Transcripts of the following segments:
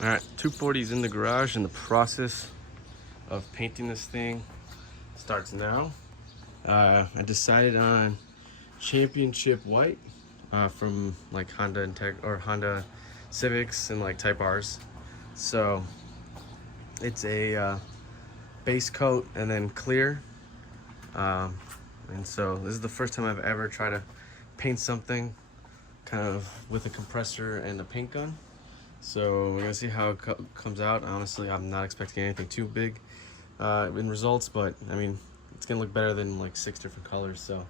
All right, 240's in the garage, and the process of painting this thing starts now. I decided on championship white from like Honda or Honda Civics and like Type R's. So it's a base coat and then clear. And so this is the first time I've ever tried to paint something kind of with a compressor and a paint gun. So we're gonna see how it comes out. Honestly, I'm not expecting anything too big in results, but I mean, it's gonna look better than like 6 different colors. So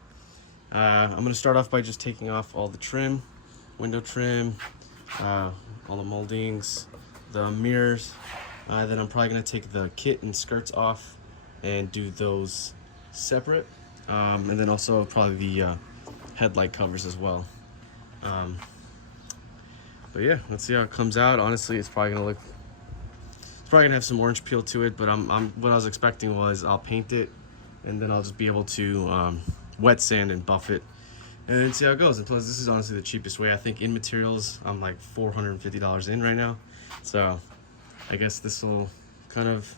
I'm gonna start off by just taking off all the trim, window trim, all the moldings, the mirrors. Then I'm probably gonna take the kit and skirts off and do those separate. And then also probably the headlight covers as well. But yeah, let's see how it comes out. Honestly, it's probably gonna have some orange peel to it, but what I was expecting was I'll paint it and then I'll just be able to wet sand and buff it and then see how it goes. And plus, this is honestly the cheapest way. I think in materials, I'm like $450 in right now. So I guess this will kind of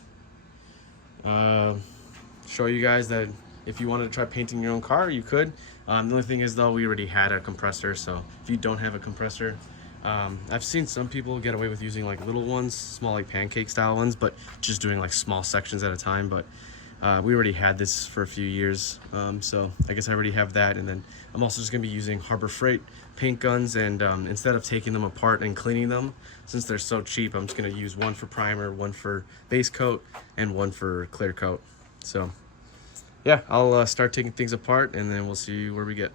show you guys that if you wanted to try painting your own car, you could. The only thing is though, we already had a compressor, so if you don't have a compressor, I've seen some people get away with using like little ones, small like pancake style ones, but just doing like small sections at a time. But we already had this for a few years, so I guess I already have that. And then I'm also just gonna be using Harbor Freight paint guns, and instead of taking them apart and cleaning them, since they're so cheap, I'm just gonna use one for primer, one for base coat, and one for clear coat. So yeah, I'll start taking things apart and then we'll see where we get.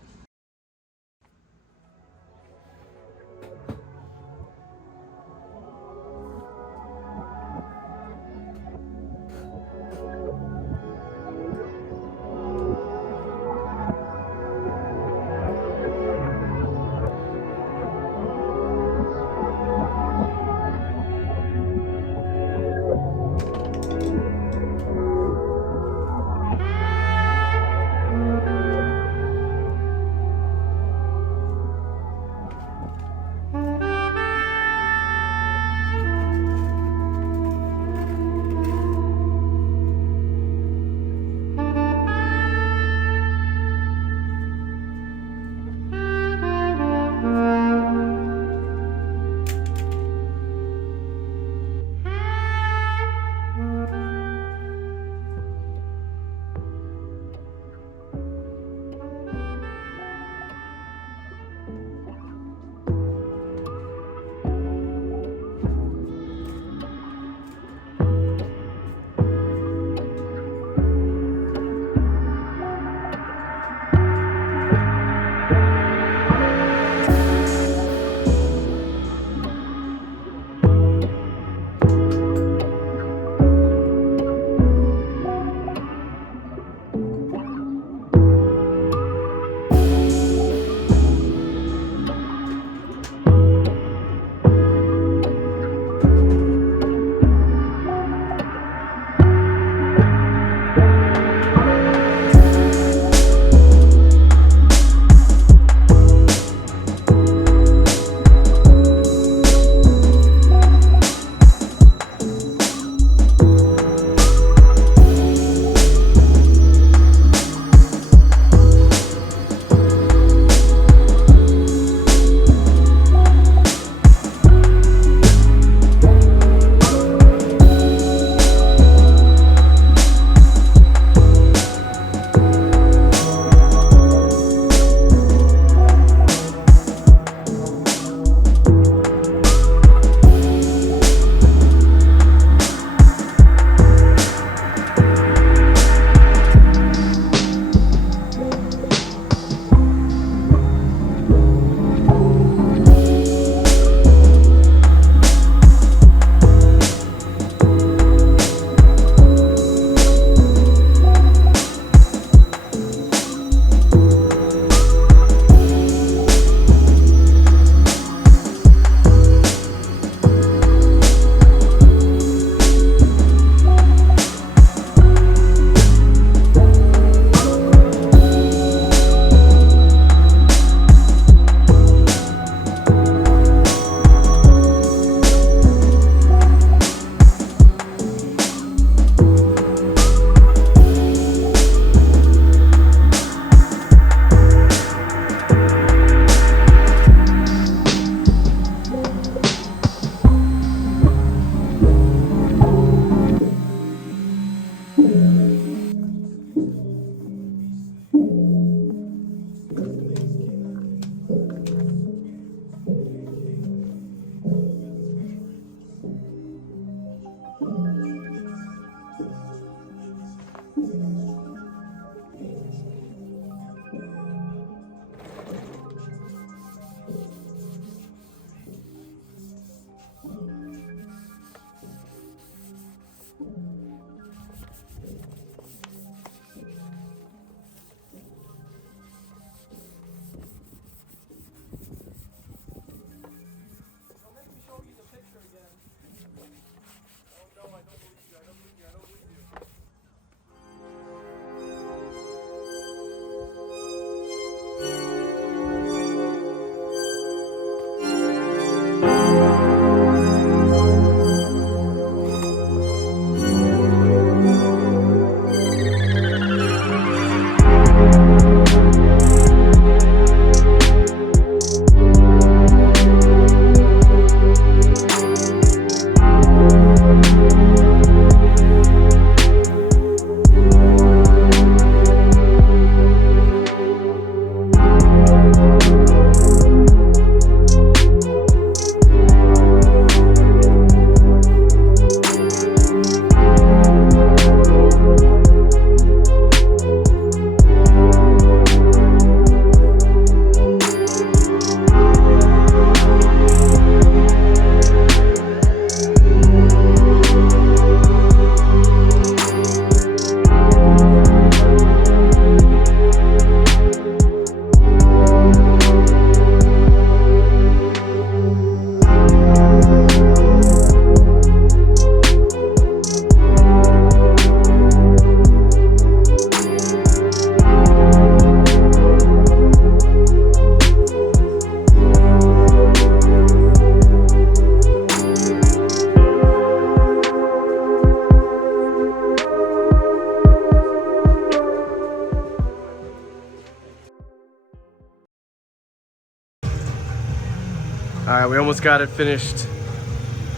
Alright, we almost got it finished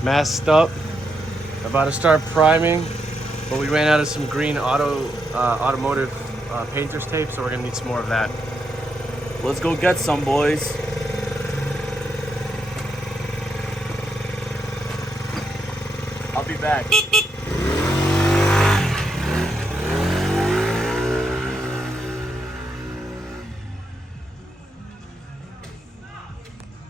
masked up. About to start priming, but we ran out of some green automotive painter's tape, so we're gonna need some more of that. Let's go get some, boys. I'll be back.